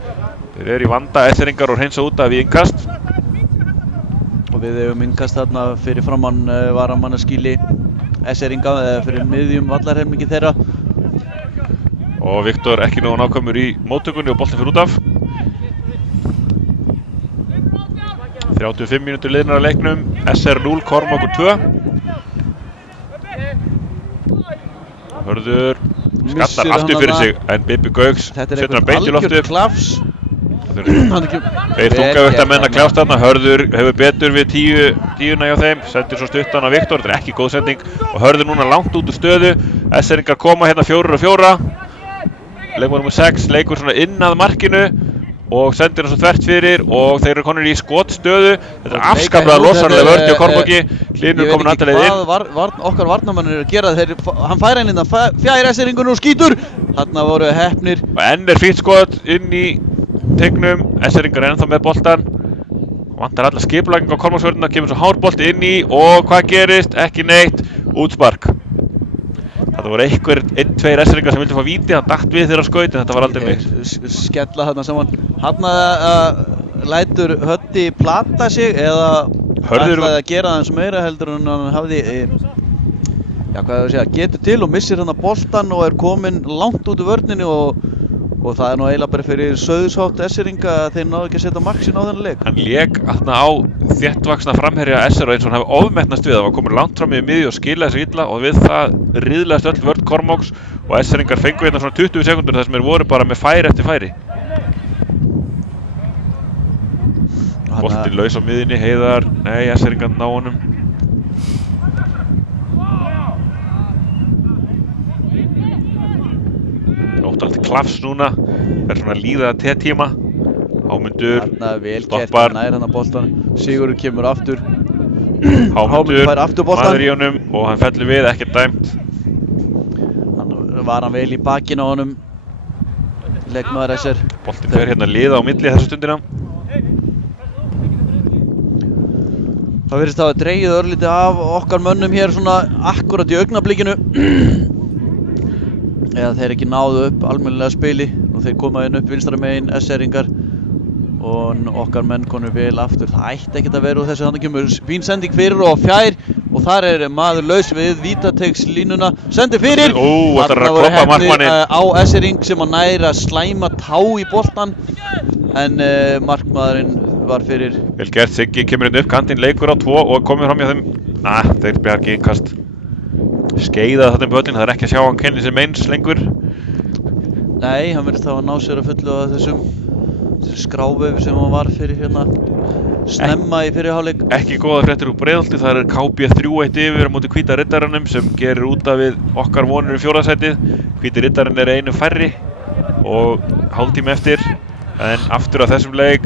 Þeir í vanda S-eringar og hreinsa út af í Ingast. Og við hefum Ingast þarna fyrir framann varamannaskýli S-eringa eða fyrir miðjum vallarhelmingi þeirra. Og Viktor ekki nógu nákvæmur í móttökunni og boltin fyrir út af. 35 mínútur liðnar að leiknum. SR 0, Kormákur 2. Hörður skallar aftur fyrir sig en Bibbi Gauks setur hann beint í loftu. Þetta er eitthvað algjört klafs. Þeir þungavekta menn að kljást þarna. Hörður hefur betur við tíuna hjá þeim. Sendir svo stuttan á Viktor, þetta er ekki góð sending. Og Hörður núna langt út úr stöðu. S-eringar koma hérna 4-4. Leikmaður nr. 6 leikur svona inn að markinu og sendir hann svo þvert fyrir og þeir eru konur í skotstöðu. Þetta er afskaplega losarlega vörn hjá Kormáki. Hlynur komin andalegið inn. Ég veit ekki hvað okkar varnarmannir eru að gera. Hann fær hann innan fjær S-eringun og skýtur. Þarna voru heppnir. Og enn fínt skot inn í teignum. S-eringar er ennþá með boltan. Vantar alla skipulagning á Kormáksvörnina. Kemur svo hárbolt inn í og hvað gerist? Ekki neitt. Útspark. Það voru einhver 1-2 S-eringar sem vildi fá víti, hann datt við þeirra skaut en þetta var aldrei neitt. Skella þarna saman. Þarna lætur Höddi plata sig eða ætlaði að gera það eins meira heldur en hann hafði getur til og missir hann boltan og er kominn langt út úr vörninni og það er nú eiginlega bara fyrir sauðshátt S-eringa að þeir náðu ekki að setja mark sín á þennan leik. Hann lék þarna á þéttvaxna framherja SR og eins og hann hafi ofmetnast við. Það var komin langt fram í miðju og skilaði sig illa og við það riðlaðist öll vörn Kormáks og S-eringar fengu hérna svona 20 sekundur þar sem þeir voru bara með færi eftir færi. Boltinn laus á miðjunni, Heiðar, nei, S-eringar ná honum. Ótrúlega klafs núna, það er svona líða T-tíma. Ámundur, vel gert, stoppar. nær hann að boltan. Sigurður kemur aftur. Hámundur fær aftur boltann. maður í honum og hann fellur við, ekkert dæmt. Var hann vel í bakinu á honum, leikmaður SR. Boltinn fer hérna liða á milli þessa stundina. Það virðist hafa dregið örlítið af okkar mönnum hér svona akkurat í augnablikinu. Eða þeir ekki náðu upp almennilega spili og þeir koma inn upp vinstra megin SR-ingar og okkar menn konur vel aftur. Það ætti ekkert að vera úr þessu, þannig kemur fín sending fyrir og fjær og þar maður laus við vítateigslínuna, sendir fyrir. Þetta er að kloppa markmanninn á SR-ing sem að næra slæma tá í boltan en markmaðurinn var fyrir. Vel gert, Siggi kemur inn upp, kantinn leikur á 2 og komið fram hjá þeim. Þeir bjargi innkast. Skeiðað þarna böllin, það er ekki að sjá hann kenni sem eins lengur. Nei, hann virðist hafa náð sér að fullu á þessu skrávefi sem hann var fyrir hérna snemma í fyrri hálfleik. Ekki góða fréttir úr Breiðholti, það er KB 3-1 yfir á móti Hvíta Riddaranum sem gerir út af við okkar vonir í 4. sætið. Hvíti Riddarinn er einu færri og hálftími eftir. En aftur á þessum leik,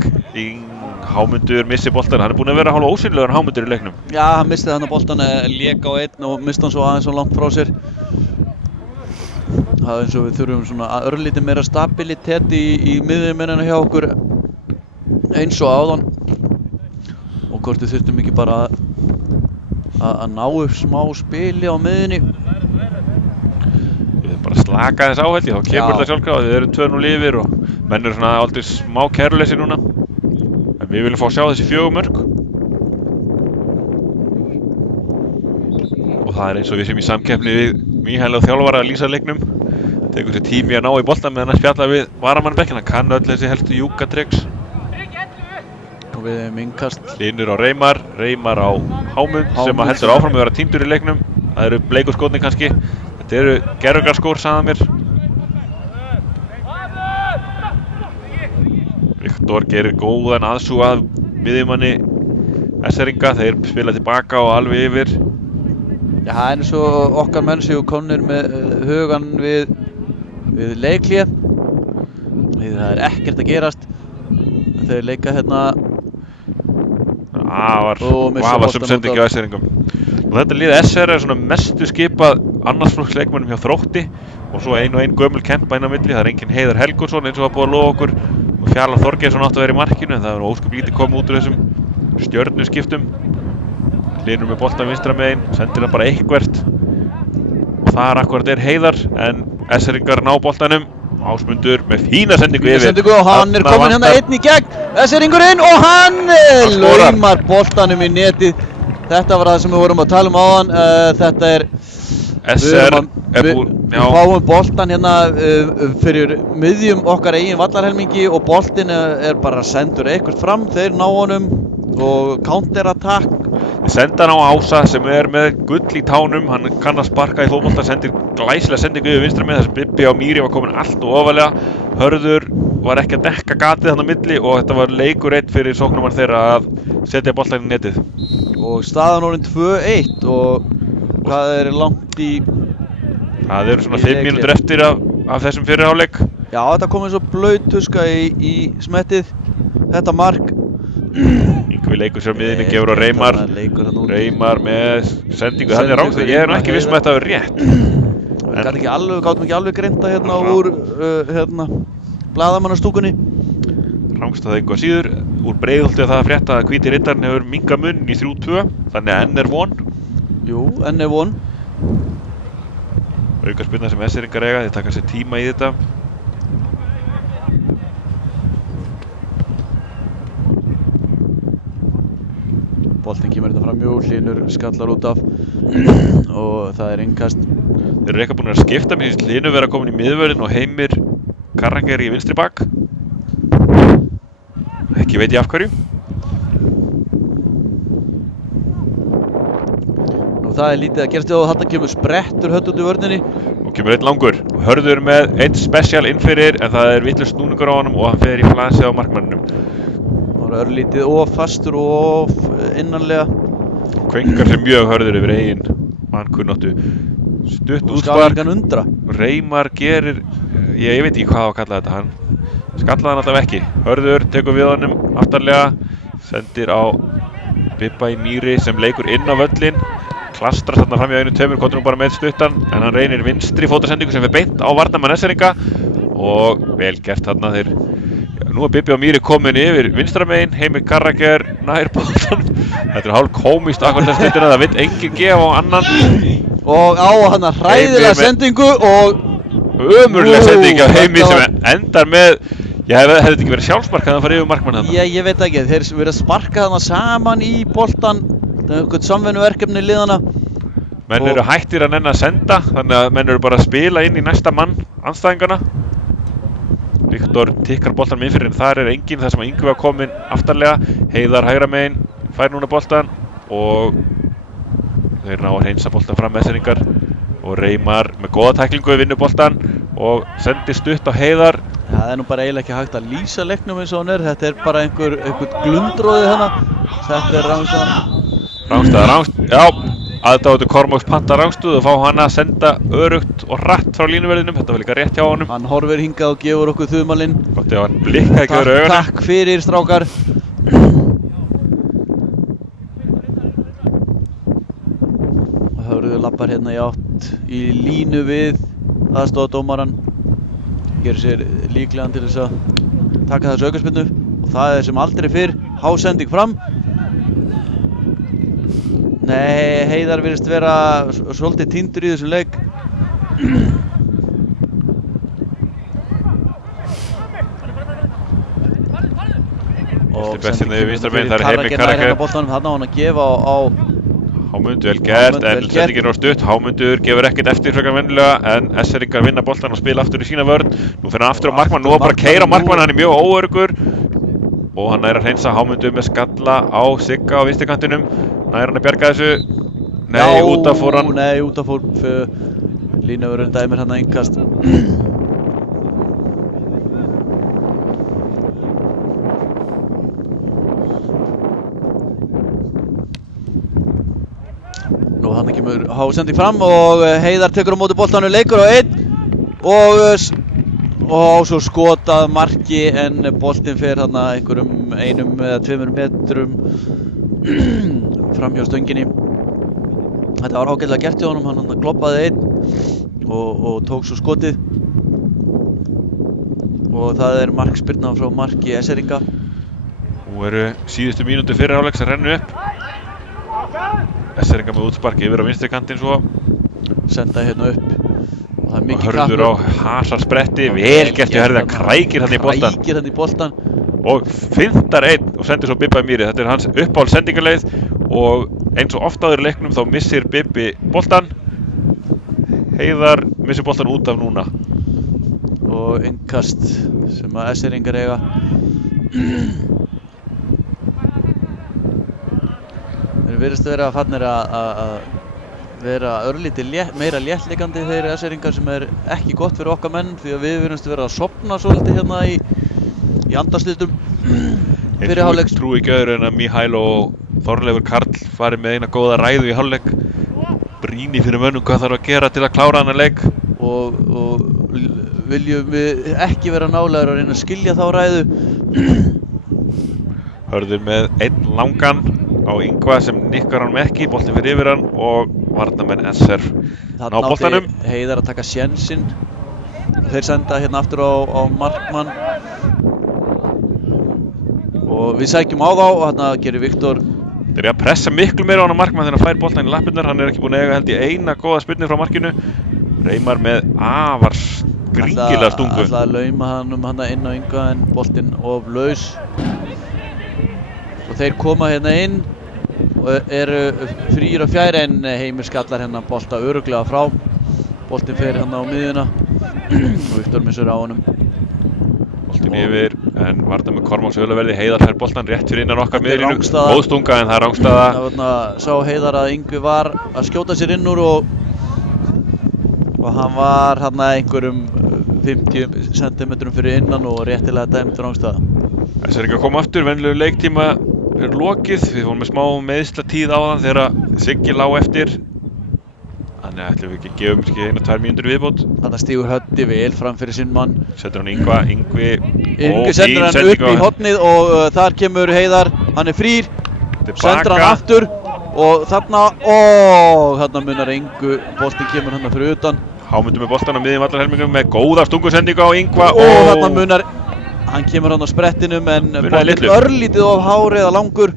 Hámundur missi boltan, hann er búinn að vera hálfa ósynlegur Hámundur í leiknum. Já, hann misti þarna boltan, lék á 1 og misti hann svo aðeins svo langt frá sér. Það er eins og við þurfum svona örlítið meira stabilitet í miðjumennina hjá okkur eins og áðan. Og hvort við þurftum ekki bara að ná upp smá spili á miðjunni. Við bara slaka þess á held ég, þá kemur þetta sjálfkrafa, við erum 2-0 yfir og menn eru svona aldrei smá kæruleysi núna. En við viljum fá að sjá þessi 4 mörk. Og það er eins og við sem í samkeppni við Míhail og þjálfara að lýsa leiknum. Tekur sér tími að ná í boltan meðan að spjalla við varamannbekkinn, hann kann öll þessi helstu júkatryggs. Og við hefum innkast. Hlynur á Reymar á Hámund sem að heldur áfram að vera týndur í leiknum. Það eru bleikuskotni kannski. Þetta eru gervigrasskór, sagði mér. Viktor gerir góðan aðsúg að miðjumanni SR-inga, þeir spila tilbaka og alveg yfir. Já, það er eins og okkar menn séu komnir með hugan við leikhlé. Það er ekkert að gerast. Þeir leika hérna. Það var sem sendingi á SR-ingum. Og þetta lið SR er svona mestu skipað annarsflokks leikmönnum hjá Þrótti og svo ein gömul kempa inn á milli. Það er enginn Heiðar Helgursson eins og var búið að lofa okkur og Fjarlar Þorgeirsson átti að vera í markinu en það var ósköp lítið komið út úr þessum stjörnuskiptum. Hlynur með boltan vinstra megin, sendir það bara eitthvert og þar akkurat er Heiðar en SR-ingar ná boltanum. Ásmundur með fína sendingu yfir og hann er komin hérna einn í gegn SR-ingurinn og hann laumar boltanum í netið. Þetta var það sem við vorum að tala um áðan. Þetta er við fáum boltan hérna fyrir miðjum okkar eigin vallarhelmingi og boltin er bara sendur eitthvað fram, þeir ná honum og counter-attack. Við senda hann á Ása sem er með gull í tánum, hann kann að sparka í fótbolta, sendir glæsilega sendingu yfir vinstra með þess að Bibbi á Mýri var komin allt og ofalega. Hörður var ekki að dekka gatið þarna á milli og þetta var leikur einn fyrir sóknarmann þeirra að setja boltann í netið. Og staðan orðin 2-1 og hvað er langt í... Það eru svona 5 mínútur eftir af þessum fyrri hálfleik. Já, þetta kom eins og blaut tuska í smettið, þetta mark. Yngvi leikur sér á miðinni, gefur á Reymar. Reymar með sendingu, hann er rángst. Ég er nú ekki viss með þetta að vera rétt. Við gátum ekki alveg greinda hérna úr blaðamannastúkunni. Rángst að eitthvað síður. Úr Breiðholti að það að frétta að Hvíti Riddarinn hefur minkað munn í 3-2. Þannig að enn er von. Jú, enn er von. Aukaspyrna sem SR-ingar eiga, þeir taka sér tíma í þetta. Boltinn kemur þetta framhjá, Hlynur skallar út af og það er innkast. Þeir eru eitthvað búin að skipta, mér finnst Hlynur vera komin í miðvörðin og Heimir Karranger í vinstri bak. Ekki veit ég af hverju. Það er lítið að gerast og þarna kemur sprettur hött út í vörninni. Og kemur einn langur. Hörður með einn special innfyrir en það er vitlaus snúningur á honum og hann fer í flasið á markmanninum. Það var örlítið of fastur og of innanlega. Kvenkar sem mjög Hörður yfir eigin mannkunnáttu. Stutt útspark. Reymar gerir, ég veit ekki hvað á að kalla þetta, hann skallaði hann allavega ekki. Hörður tekur við honum aftarlega, sendir á Bibba í Mýri sem leikur inn á völlinn. Klastrar þarna fram í einu tveimur, kontur nú bara með stuttan, en hann reynir vinstri fótasendingu sem fer beint á varnarmann Esseringa og vel gert þarna þeir. Nú Bibbi á Mýri komin yfir vinstra megin, Heimir Karraker nær boltanum. Þetta hálf komískt akkurat þessa stundina, það vill enginn gefa á annan. Og á hann að hræðilega sendingu og ömurleg sending af Heimi sem endar með, hefði þetta ekki verið sjálfsmark að það fara yfir markmann þarna? Ég veit ekki, þeir verið að sparka þarna saman í boltan. Það er eitthvað samvinnuverkefni liðana. Menn eru hættir að nenna að senda, þannig að menn eru bara að spila inn í næsta mann andstæðingana. Viktor tikkar boltan með innfyrir en þar er enginn þar sem Yngvi var kominn aftarlega. Heiðar hægra megin fær núna boltan og þeir ná að hreinsa boltan fram með Esseringar og Reimar með góða tæklingu vinnur boltan og sendir stutt á Heiðar. Það er nú bara eiginlega ekki hægt að lýsa leiknum eins og hann er. Þetta er bara einhver glundroði hana. Þetta er Rángstæða, já, aðdáðu Kormáks panta rángstuð og fá hann að senda örugt og hratt frá línuverðinum. Þetta var líka rétt hjá honum. Hann horfir hingað og gefur okkur þumalinn. Gott ef hann blikkaði ekki öru augunum. Takk fyrir, strákar. Hörður lappar hérna í átt í línu við aðstoðardómarann. Gerir sér líklegan til þess að taka þessu aukaspyrnu og það er sem aldrei fyrr hásending fram. Nei, Heiðar virðist vera svolítið týndur í þessum leik. Og bestinni við vinstra megin, það er Heimir Karraker. Þarna á hann að gefa á Hámundur vel gert, en sendingin er á stutt. Hámundur gefur ekkert eftir frekar venjulega, en Esseringar vinna boltan og spila aftur í sína vörn. Nú fyrir hann aftur á markmann, nú bara að keyra á markmann, hann er mjög óöruggur. Og hann nær að hreinsa Hámundur með skalla á Sigga á vinstri kantinum. Nær hann að bjarga þessu. Nei, út af fór hann. Nei, út af fór línuvörðurinn dæmir hann að innkast. Nú hann kemur hásending fram og Heiðar tekur á móti boltanu, leikur á 1 og svo skotað marki en boltinn fer þarna einhverjum 1 eða 2 metrum fram hjá stönginni. Þetta var ágætlega gert hjá honum, hann gloppaði 1 og tók svo skotið og það er markspyrna frá marki Esseringa. Nú eru síðustu mínútu fyrir hálfleiks að renna upp. Esseringa með útsparki yfir á vinstri kantinn svo. Senda hérna upp og það er mikið kappur. Hörður á hasarspretti, vel gert hjá Hörður, krækir hann í boltan. Krækir hann í boltan. Og fintar 1 og sendir svo Bibba í Mýri. Þetta er hans uppáhalds sendingaleið og eins og oft áður í leiknum þá missir Bibbi boltan. Heiðar missir boltan út af núna. Og innkast sem að Esseringar eiga. Þeir virðast vera farnir að vera örlítið meira léttleikandi þeir Esseringar sem er ekki gott fyrir okkar menn því að við virðumst vera að sofna svolítið hérna í andaslitum fyrir hálfleiks. Ég trúi ekki öðru en að Mihail og Þorleifur Karl farið með eina góða ræðu í hálfleik. Brýni fyrir mönnum hvað þarf að gera til að klára þennan leik. Og viljum við ekki vera nálægur að reyna að skilja þá ræðu. Hörður með 1 langan á Yngva sem nikkar hann ekki, boltinn fyrir yfir hann og varnarmenn SR ná boltanum. Þarna átti Heiðar að taka sénsinn. Þeir senda hérna aftur á markmann. Og við sækjum á þá og hérna gerir Viktor. Þeir eru að pressa miklu meira á hann markmann þegar hann fær boltan í lappirnar. Hann er ekki búinn að eiga held í eina góða spyrnu frá markinu. Reimar með afar skringilega stungu. Ætlaði að lauma hann inn á Yngva en boltinn of laus. Og þeir koma hérna inn og eru frýr og fjær en Heimir skallar hérna bolta örugglega frá. Boltinn fer hérna á miðjuna og Viktor missur á honum. Boltinn yfir en varnar með Kormáks öluverði. Heiðar fær boltan rétt fyrir innan okkar miðlínu. Góð stunga en það er rángstaða. Það sá Heiðar að Yngvi var að skjóta sér inn úr og hann var hérna einhverjum 50 cm fyrir innan og réttilega dæmt rángstaða. Þess er ekki að koma aftur, venjulegu leiktíma er lokið. Við fórum með smá meiðslatíð áðan þegar Siggi lá eftir. Þannig ætlum við ekki að gefa kannski 1-2 mínútur viðbót. Þarna stígur Höddi vel fram fyrir sinn mann. Setur hann Yngvi sendur hann upp í hornið og þar kemur Heiðar. Hann er frýr sendur hann aftur og þarna munar engu, boltinn kemur hann fyrir utan. Hámundur með boltan á miðjum vallarhelmingnum með góða stungusendingu á Yngva og þarna munar, hann kemur hann á sprettinum en boltinn örlítið of hár eða langur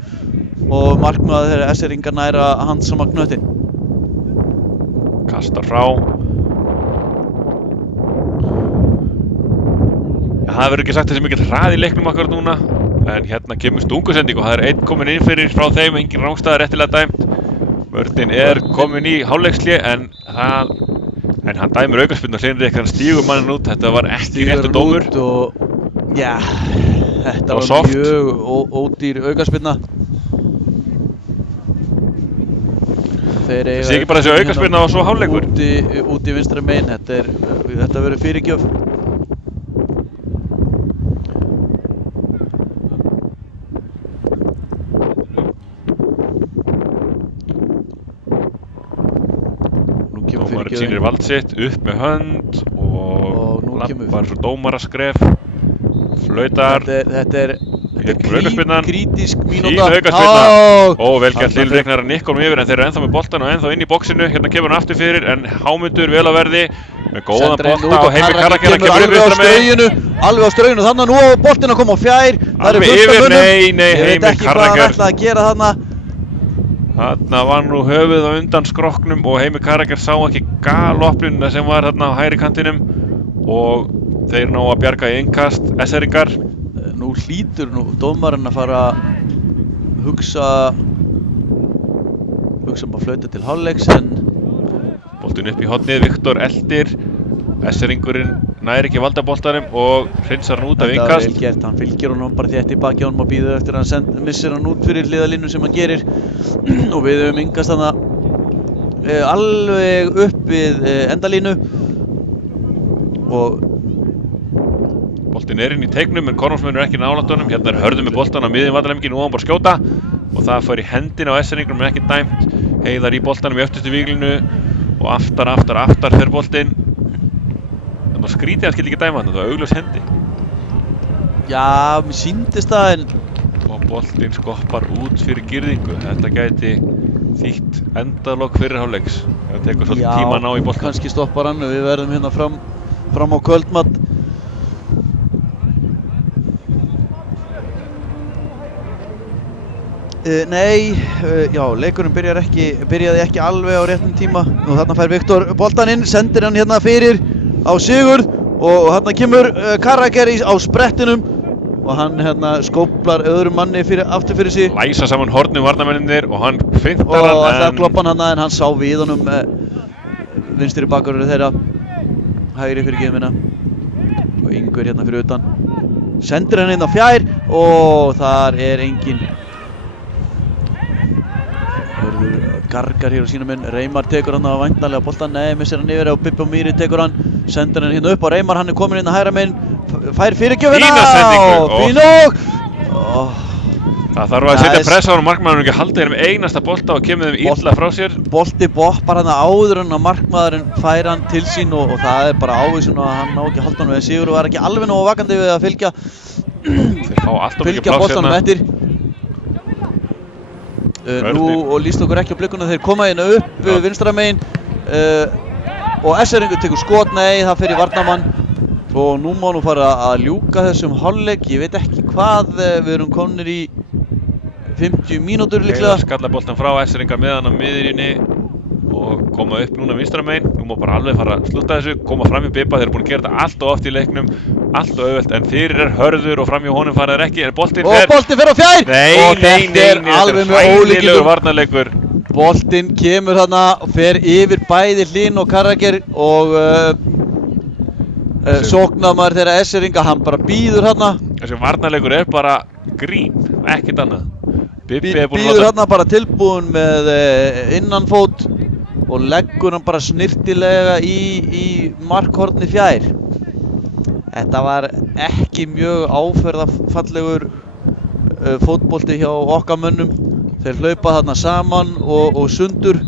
og markmaður þeirra SR-ingar næra handsama knöttinn. Kastar frá. Það verður ekki sagt þessi mikill hraði í leiknum akkurat núna, en hérna kemur stungusending og það einn komin inn fyrir frá þeim, engin rangstæða réttilega dæmt. Vörnin komin í hálfleikshlé en hann dæmir aukaspyrnu og Hlynur þegar hann stígur mannin út. Þetta var ekki réttur dómur. Já, þetta var mjög ódýr aukaspyrna. Þessi ekki bara þessi aukaspyrna og svo hálfleikur. Úti vinstra megin, þetta verður fyrirgjöf. Dómarinn sýnir vald sitt upp með hönd og lampar svo dómaraskref, flautar. Þetta er krítísk mínúta. Fín aukaspyrna. Ó, vel gert, Hlynur reiknar að nikka honum yfir en þeir eru ennþá með boltan og ennþá inn í boxinu. Hérna kemur hann aftur fyrir en Hámundur vel að verði með góðan bolta og Heimir Karraker kemur upp vinstra megin. Alveg á strauginu þarna, nú á boltinn að koma á fjær. Það er fullt af mönnum. Nei, Heimir Karraker. Ég veit ekki hvað hann ætlaði að gera þarna. Þarna var nú höfuð á undan skrokknum og Heimir Karraker sá ekki galopplunina sem var þarna á hægri kantinum og þeir ná að bjarga í innkast SR-ingar. Nú hlýtur dómarinn að fara að hugsa bara flauta til hálfleiks en boltinn upp í hornið, Viktor eldir, SR-ingurinn nær ekki valda boltanum og hreinsar hann út af innkast. Þetta er vel gert, hann fylgir honum bara þétt í baki honum og býður eftir að hann missir hann út fyrir hliðalínu sem hann gerir og við höfum innkast þarna alveg upp við endalínu og boltinn inn í teignum en Kormáksmennur ekki nálægt honum. Hérna Hörður með boltan á miðjum vallarhelmingi, nú á hann bara skjóta og það fær í hendina á SR-ingunum en ekki dæmt. Heiðar í boltanum í öftustu víglinu og aftar fer boltinn. Það var skrítið að hann skildi ekki dæma hann, það var augljós hendi. Já, mér sýndist það en og boltinn skoppar út fyrir girðingu. Þetta gæti þýtt endalok fyrir hálfleiks. Það tekur svolítið tíma að ná í boltan. Já, kannski stoppar hann og við verðum hérna fram á kvöldmatt. Leikurinn byrjaði ekki alveg á réttum tíma og þarna fær Viktor boltan inn, sendir hann hérna fyrir á Sigurð og þarna kemur Karraker á sprettinum og hann hérna skóplar öðrum manni aftur fyrir sig. Læsa saman hornum varnarmennirnir og hann fintar hann og alltaf kloppan hann en hann sá við honum vinstri bakvörður þeirra, hægri fyrir geðmina og Yngvar hérna fyrir utan. Sendir hann inn á fjær og þar er engin. Gargar hér á sínum minn, Reimar tekur hann á væntanlega boltan, nei, missir hann yfir og Bibbi og Mýri tekur hann, sendur hann hérna upp á Reimar, hann er komin inn að hægra megin, fær fyrirgjöfina og það þarf að setja pressa á hann og markmaðurinn ekki að halda þeim einasta bolta og kemur þeim illa frá sér. Bolti boppar hann áður en að markmaðurinn fær hann til sín og það er bara ávísun og hann ná ekki að halda hann við. Sigurður var ekki alveg nógu vakandi við að fylgja boltanum eftir. Nú og líst okkur ekki á blikkuna, þeir koma hérna upp vinstra megin og SR-ingur tekur skot, nei, það fer í varnarmann og nú má nú fara að ljúka þessum hálfleik. Ég veit ekki hvað, við erum komnir í 50 mínútur líklega. Heiðar skallar boltan frá, SR-ingar með hann á miðjunni og koma upp núna vinstra megin. Nú má bara alveg fara að slúta þessu, koma fram í Bibba, þeir eru búin að gera þetta allt og oft í leiknum, allt og auðvelt, en fyrir er Hörður og fram í honum fara þeir ekki, en boltinn fer. Og boltinn fer á fjær! Nei, þetta er hægilegur varnarleikur. Boltinn kemur þarna og fer yfir bæði Hlyn og Karraker og sóknarmaður þeirra SR-inga, hann bara býður þarna. Þessi varnarleikur er bara grín, ekkert annað. Býður þarna bara tilbúin með innanfót og leggur hann bara snirtilega í markhorni fjær. Þetta var ekki mjög áferðarfallegur fótbolti hjá okkar mönnum. Þeir hlaupa þarna saman og sundur.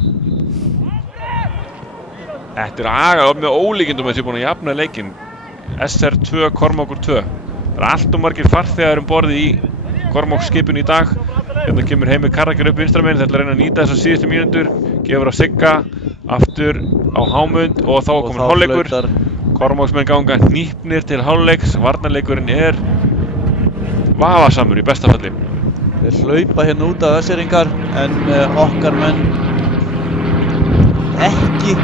Þetta er aga með ólíkindum að sé búin að jafna leikinn. SR 2, Kormákur 2. Það er allt margir farþegar borði í Kormáksskipinu í dag. Hérna kemur Heimir Karraker upp vinstra megin, þetta reyna að nýta þessar síðustu mínútur, gefur á Sigga, aftur á Hámund og þá er komin hálfleikur. Kormáksmenn ganga hnípnir til hálfleiks, varnarleikurinn er vafasamur í besta falli. Þeir hlaupa hérna út af Össeringar en okkar menn ekki.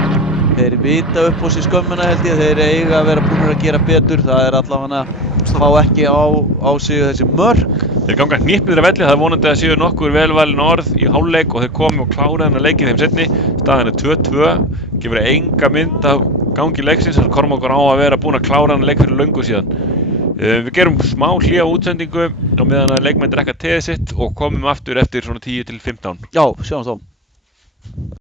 Þeir vita upp á sig skömmuna held ég, þeir eiga að vera búin að gera betur, það er allavega fá ekki á sig þessi mörk. Þeir ganga hnípnir af velli, það er vonandi að séu nokkur velvalin orð í hálfleik og þeir komi og klára þennan leikinn þeim seinni. Staðan er 2-2, gefur enga mynd af gangi leiksins, þess að Kormákur á að vera búin að klára þennan leik fyrir löngu síðan. Við gerum smá hlé á útsendingu á meðan að leikmenn drekka teið sitt og komum aftur eftir svona 10 til 15. Já, sjáum þá.